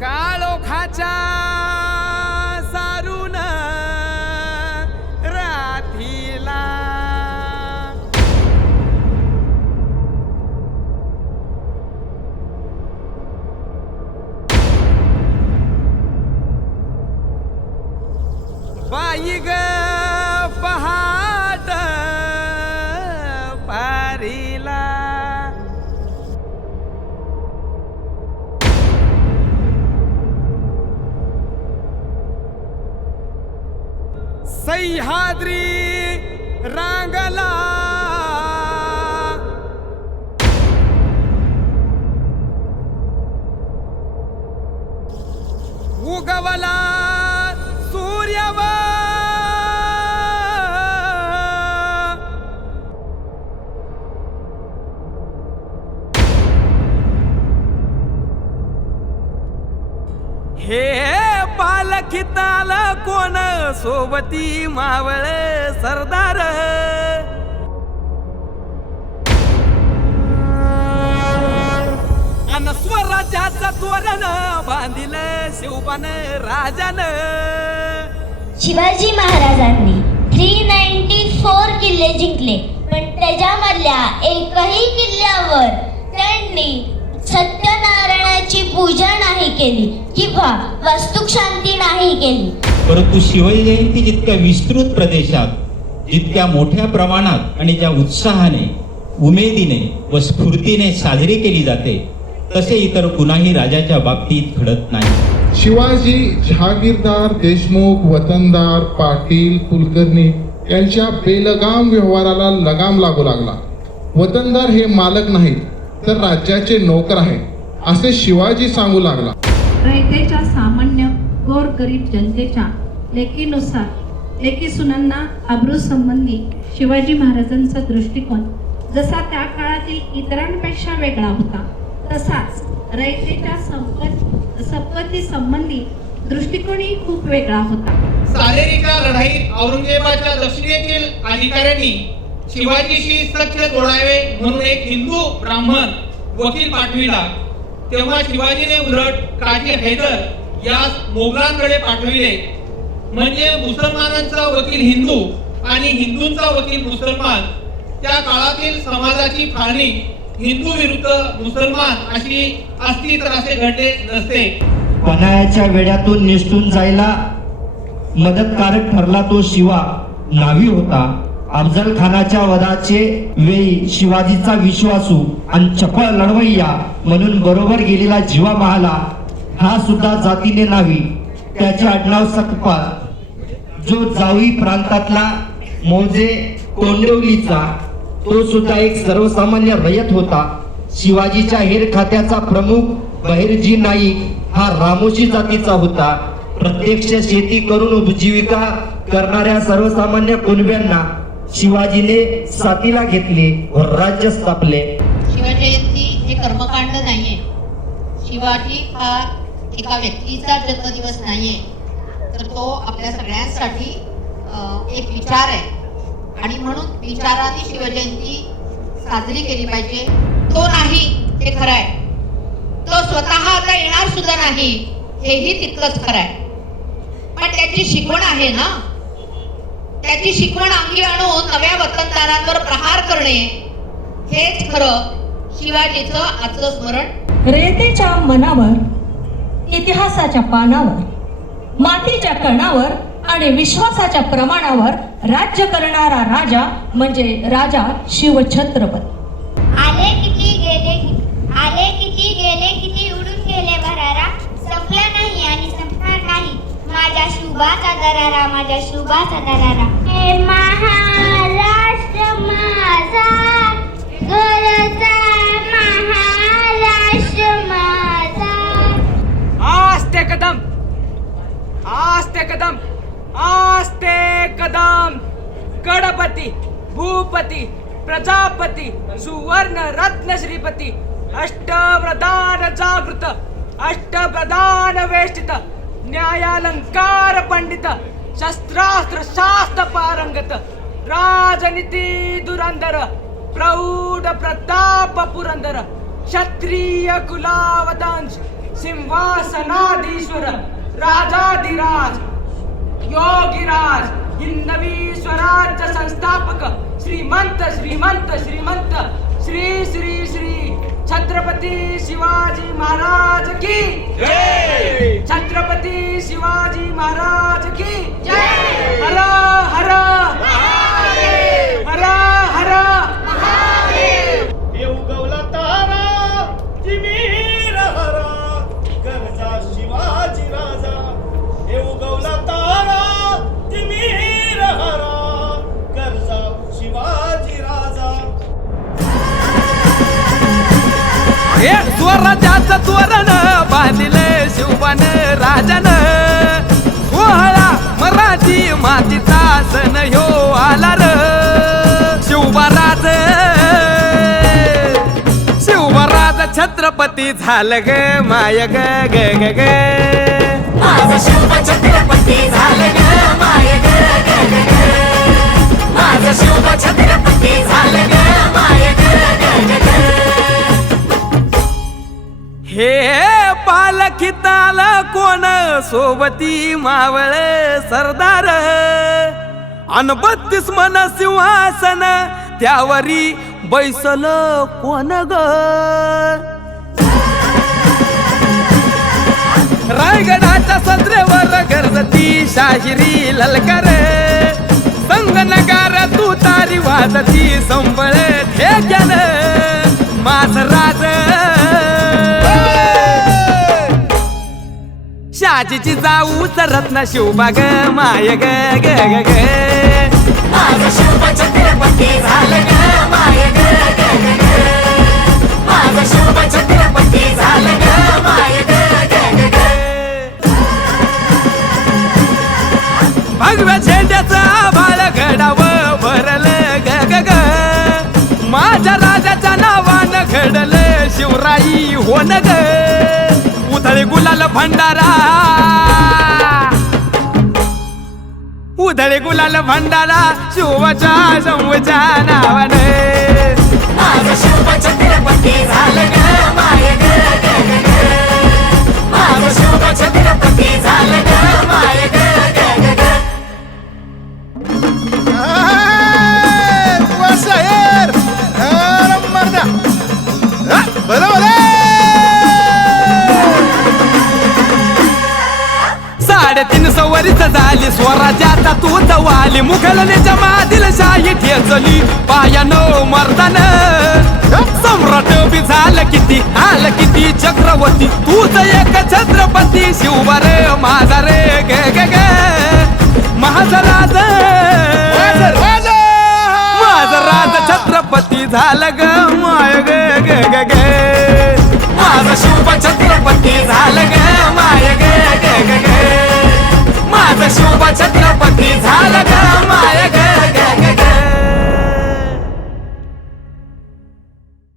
ओखाच्या सारून राठीला बाई ग! सह्याद्री रांगला। उगवला सूर्यवा। हे पालखिताल को सोबती मावळ सरदार. अन स्वराज्याचं तोरण बांधिल शिवपान राजान. शिवाजी महाराजांनी थ्री नाईन्टी फोर किल्ले जिंकले. पण त्याच्यामधल्या एकही किल्ल्यावर त्यांनी सत्यनारायणाची पूजा नाही केली किंवा वास्तुक शांती नाही केली. परंतु शिवजयंती जितक्या विस्तृत प्रदेशात जितक्या मोठ्या प्रमाणात आणि ज्या उत्साहाने उमेदीने व स्फूर्तीने साजरी केली जाते तसे इतर कुणाही राजाच्या बाबतीत घडत नाही. शिवाजी जहागीरदार देशमुख वतनदार पाटील कुलकर्णी यांच्या बेलगाम व्यवहाराला लगाम लागू लागला. वतनदार हे मालक नाहीत तर राज्याचे नोकर आहेत. असे शिवाजी सांगू लागला. रयतेच्या सामान्य गोरगरीब जनतेच्या लेकीनुसार लेकी सुनांना आब्रू संबंधी शिवाजी महाराजांचा दृष्टिकोन जसा त्या काळातील इतरांपेक्षा वेगळा होता तसाच रयतेच्या संपत संपत्ती संबंधी दृष्टिकोनही खूप वेगळा होता. सालेरीच्या लढाईत औरंगजेबाच्या दक्षिणेतील अधिकाऱ्यांनी शिवाजीशी सख्य जोडावे म्हणून एक हिंदू ब्राह्मण वकील पाठविला. तेव्हा शिवाजीने उलट काजी हैदर यास मोगलांकडे पाठविले. म्हणजे मुसलमानांचा वकील हिंदू आणि हिंदूंचा वकील मुसलमान. त्या काळातील समाजाची फाळणी हिंदू विरुद्ध मुसलमान अशी असती तर असे घडले नसते. पनायाच्या वेड्यातून निसटून जायला मदतकारक ठरला तो शिवा. नावी होता. अफजल खानाच्या वधाचे वेळी शिवाजीचा विश्वासू आणि चपळ लढवय्या म्हणून बरोबर गेलेला जीवा महाला हा सुद्धा जातीने नाही त्याचे आडनाव सकपाल जो जावी प्रांतातला मोजे कोंडवलीचा तो सुद्धा एक सर्वसामान्य रयत होता. शिवाजीच्या हेर खात्याचा प्रमुख बहिरजी नाईक हा रामोशी जातीचा होता. प्रत्यक्ष शेती करून उपजीविका करणाऱ्या सर्वसामान्य कुणब्यांना शिवाजीने साथीला घेतले व राज्य स्थापले. शिवजयंती हे कर्मकांड नाहीये. शिवाजी हा एका व्यक्तीचा जन्मदिवस नाहीये. तर तो आपल्या सगळ्यांसाठी एक विचार आहे. आणि म्हणून विचाराने शिवजयंती साजरी केली पाहिजे. तो नाही हे खरं आहे. तो स्वतः आता येणार सुद्धा नाही हेही तितकंच खरं आहे. पण त्याची शिकवण आहे ना? त्याची शिकवण अंगी आणून नव्या वतनदारांवर प्रहार करणे हेच खरं शिवाजीचं आजचं स्मरण. रेतेच्या मनावर इतिहासाच्या पानावर मातीच्या कणावर आणि विश्वासाच्या प्रमाणावर राज्य करणारा राजा म्हणजे राजा शिवछत्रपती आले किती गेले किती आले किती गेले किती उडून गेले भरारा संपला नाही आणि संपणार नाही शुभाचा दरारा माझ्या शुभाचा दरारा हे महाराष्ट्र माझा घरचा महाराष्ट्र माझा. आस्ते कदम आस्ते कदम आस्ते कदम. गणपती भूपती प्रजापती सुवर्ण रत्न श्रीपती अष्टप्रधान जागृत अष्टप्रधान वेष्टित ನ್ಯಾಯಾಲಂಕಾರ ಪಂಡಿತ, ಶಸ್ತ್ರಾಸ್ತ್ರ ಶಾಸ್ತ್ರ ಪಾರಂಗತ, ರಾಜನೀತಿ ದುರಂಧರ ಪ್ರೌಢ ಪ್ರತಾಪ ಪುರಂದರ, ಕ್ಷತ್ರಿಯ ಕುಲಾವತಾಂಶ, ಸಿಂಹಾಸನಾಧೀಶ್ವರ ರಾಜಾದಿರಾಜ್ ಯೋಗಿರಾಜ್ ಹಿನ್ನವಿ ಸ್ವರಾಜ್ಯ ಸಂಸ್ಥಾಪಕ, ಶ್ರೀಮಂತ ಶ್ರೀಮಂತ ಶ್ರೀಮಂತ, ಶ್ರೀ ಶ್ರೀ छत्रपती शिवाजी महाराज की छत्रपती शिवाजी महाराज की हर हर! हर हर! हे स्वराज्याच तोरण बांधिले शिवबान राजन. सोहळा मराठी मातीचा सण ह्यो आला र शिवबाराज शिवबाराज छत्रपती झालं ग माय ग ग ग ग. छत्रपती झालं ग माय ग ग ग माझ माझं छत्रपती झालं ग माय ग ग ग. हे पालखिताल कोण? सोबती मावळ सरदार. अन बत्तीस मन सिंहासन त्यावरी बैसल कोण ग? रायगडाच्या सत्रेवर गरजती शाहिरी ललकर. संगनगार तू तारी वाजती संबळ ठेक्यान. माझ राज शाजीची जाऊ रत्न शिवबा ग माय ग ग ग ग. भगव्या झेंड्याचा बाळ घडाव भरल ग ग ग. माझ्या राजाच्या नावानं घडल शिवराई होन ग. गुलाल भंडारा. उधळे गुलाल भंडारा शिवाच्या शंभूच्या नावानं. माझं शिव छत्रपती झालं ग माय ग माझं शिव छत्रपती झालं ग. स्वराज्याचा तूच वाली मुघलने जमातील शाही ठेचली. पायानो मर्दन. सम्राट बी झालं किती आल किती चक्रवर्ती. तूच एक छत्रपती शिवबर माझा रे. गे गे गे. महाजराज महाजराज छत्रपती झालं ग. माय गे गे गे गे. माझा शिव